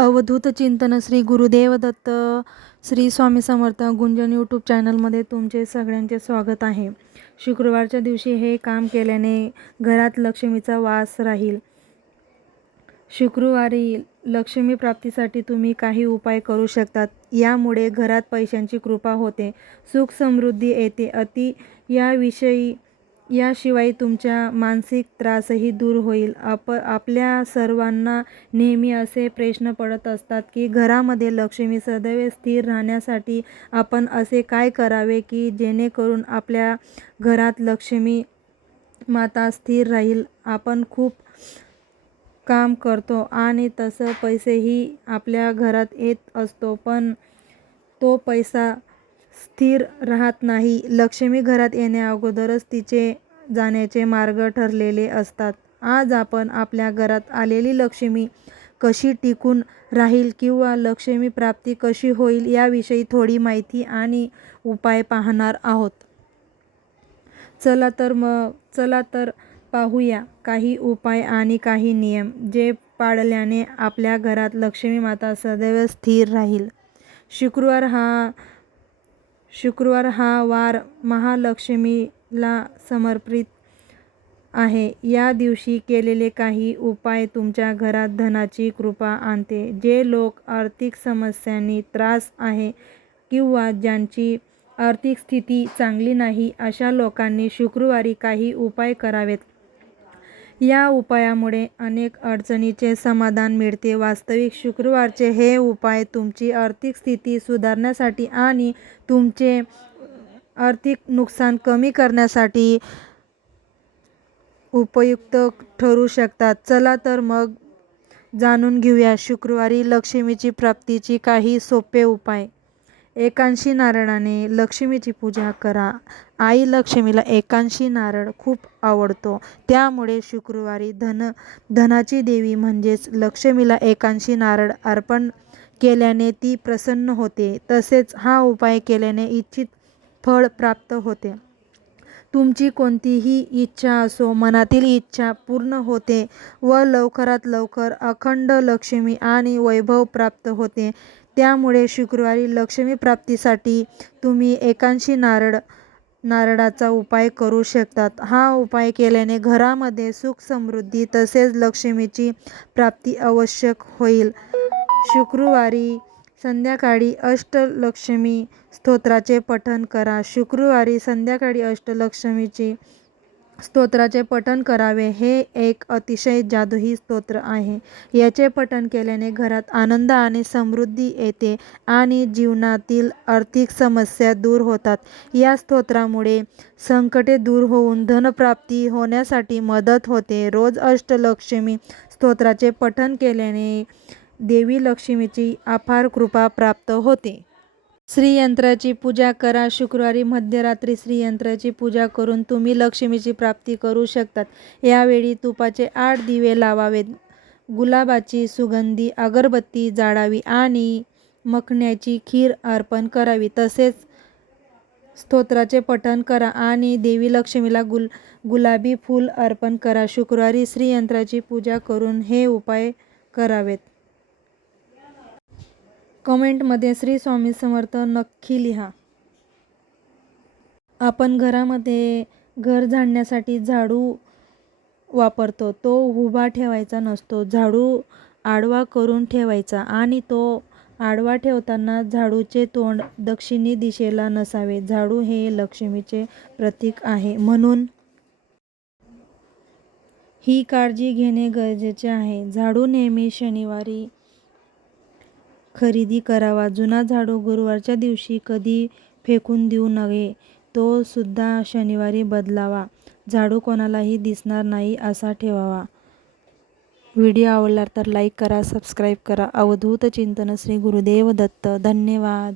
अवधूत चिंतन श्री गुरुदेव दत्त श्री स्वामी समर्थ गुंजन यूट्यूब चॅनलमध्ये तुमचे सगळ्यांचे स्वागत आहे. शुक्रवारच्या दिवशी हे काम केल्याने घरात लक्ष्मीचा वास राहील. शुक्रवारी लक्ष्मी प्राप्तीसाठी तुम्ही काही उपाय करू शकतात. यामुळे घरात पैशांची कृपा होते, सुख समृद्धी येते. याशिवाय तुमचा मानसिक त्रासही दूर होईल. आपल्या सर्वांना नेहमी असे प्रश्न पडत असतात की घरामध्ये लक्ष्मी सदैव स्थिर राहण्यासाठी आपण असे काय करावे की जेणेकरून आपल्या घरात लक्ष्मी माता स्थिर राहील. आपण खूप काम करतो आणि तसं पैसेही आपल्या घरात येत असतो, पण तो पैसा स्थिर राहत नाही. लक्ष्मी घरात येण्या अगोदरच तिचे जाण्याचे मार्ग ठरलेले असतात. आज आपण आपल्या घरात आलेली लक्ष्मी कशी टिकून राहील किंवा लक्ष्मी प्राप्ती कशी होईल याविषयी थोडी माहिती आणि उपाय पाहणार आहोत. चला तर पाहूया काही उपाय आणि काही नियम जे पाळल्याने आपल्या घरात लक्ष्मी माता सदैव स्थिर राहील. शुक्रवार हा वार महालक्ष्मीला समर्पित आहे. या दिवशी केलेले काही उपाय तुमच्या घरात धनाची कृपा आणते. जे लोक आर्थिक समस्यांनी त्रास आहे किंवा ज्यांची आर्थिक स्थिती चांगली नाही अशा लोकांनी शुक्रवारी काही उपाय करावेत. या उपायामुळे अनेक अडचणींचे समाधान मिळते. वास्तविक शुक्रवारचे हे उपाय तुमची आर्थिक स्थिती सुधारण्यासाठी आणि तुमचे आर्थिक नुकसान कमी करण्यासाठी उपयुक्त ठरू शकतात. चला तर मग जाणून घेऊया शुक्रवारी लक्ष्मीची प्राप्तीची काही सोपे उपाय. एकादशी नारळाने लक्ष्मीची पूजा करा. आई लक्ष्मीला एकादशी नारळ खूप आवडतो, त्यामुळे शुक्रवारी धनाची देवी म्हणजेच लक्ष्मीला एकादशी नारळ अर्पण केल्याने ती प्रसन्न होते. तसेच हा उपाय केल्याने इच्छित फळ प्राप्त होते. तुमची कोणतीही इच्छा असो, मनातील इच्छा पूर्ण होते व लवकरात लवकर अखंड लक्ष्मी आणि वैभव प्राप्त होते. त्यामुळे शुक्रवारी लक्ष्मी प्राप्तीसाठी तुम्ही एकादशी नारळाचा उपाय करू शकतात. हा उपाय केल्याने घरामध्ये सुख समृद्धी तसेच लक्ष्मीची प्राप्ती आवश्यक होईल. शुक्रवारी संध्याकाळी अष्टलक्ष्मी स्तोत्राचे पठण करा. शुक्रवारी संध्याकाळी अष्टलक्ष्मीची स्तोत्राचे पठण करावे. हे एक अतिशय जादुई स्तोत्र आहे. याचे पठण केल्याने घरात आनंद आणि समृद्धी येते आणि जीवनातील आर्थिक समस्या दूर होतात. या स्तोत्रामुळे संकटे दूर होऊन धनप्राप्ती होण्यासाठी मदत होते. रोज अष्टलक्ष्मी स्तोत्राचे पठण केल्याने देवी लक्ष्मीची अपार कृपा प्राप्त होते. श्रीयंत्राची पूजा करा. शुक्रवारी मध्यरात्री श्रीयंत्राची पूजा करून तुम्ही लक्ष्मीची प्राप्ती करू शकतात. यावेळी तुपाचे 8 दिवे लावावेत, गुलाबाची सुगंधी अगरबत्ती जाळावी आणि मखण्याची खीर अर्पण करावी. तसेच स्तोत्राचे पठण करा आणि देवी लक्ष्मीला गुलाबी फूल अर्पण करा. शुक्रवारी श्रीयंत्राची पूजा करून हे उपाय करावेत. कमेंटमध्ये श्री स्वामी समर्थ नक्की लिहा. आपण घरामध्ये घर झाडण्यासाठी झाडू वापरतो. तो उभा ठेवायचा नसतो, झाडू आडवा करून ठेवायचा आणि तो आडवा ठेवताना झाडूचे तोंड दक्षिणी दिशेला नसावे. झाडू हे लक्ष्मीचे प्रतीक आहे, म्हणून ही काळजी घेणे गरजेचे आहे. झाडू नेहमी शनिवारी खरेदी करावा. जुना झाडू गुरुवारच्या दिवशी कधी फेकून देऊ नये, तो सुद्धा शनिवारी बदलावा. झाडू कोणालाही दिसणार नाही असा ठेवावा. व्हिडिओ आवडला तर लाईक करा, सबस्क्राईब करा. अवधूत चिंतन श्री गुरुदेव दत्त. धन्यवाद.